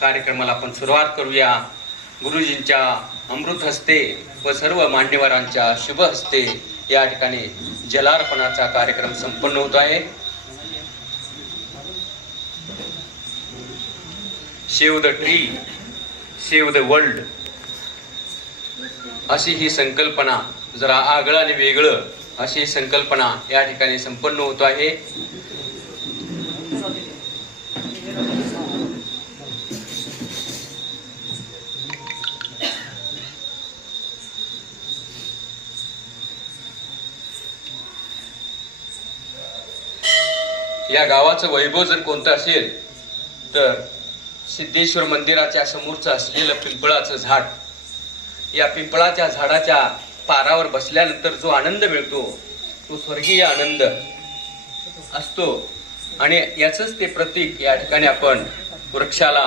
कार्यक्रमाला आपण सुरुवात करूया. गुरुजींच्या अमृत हस्ते व सर्व मान्यवरांच्या शुभ हस्ते या ठिकाणी जलार्पणाचा कार्यक्रम संपन्न होत आहे. Save the tree, save the world अशी ही संकल्पना, जरा आगळं आणि वेगळं अशी संकल्पना या ठिकाणी संपन्न होत आहे. या गावाचं वैभव जर कोणतं असेल तर सिद्धेश्वर मंदिराच्या समोरचं असलेलं पिंपळाचं झाड. या पिंपळाच्या झाडाच्या पारावर बसल्यानंतर जो आनंद मिळतो तो स्वर्गीय आनंद असतो आणि याचंच ते प्रतीक या ठिकाणी आपण वृक्षाला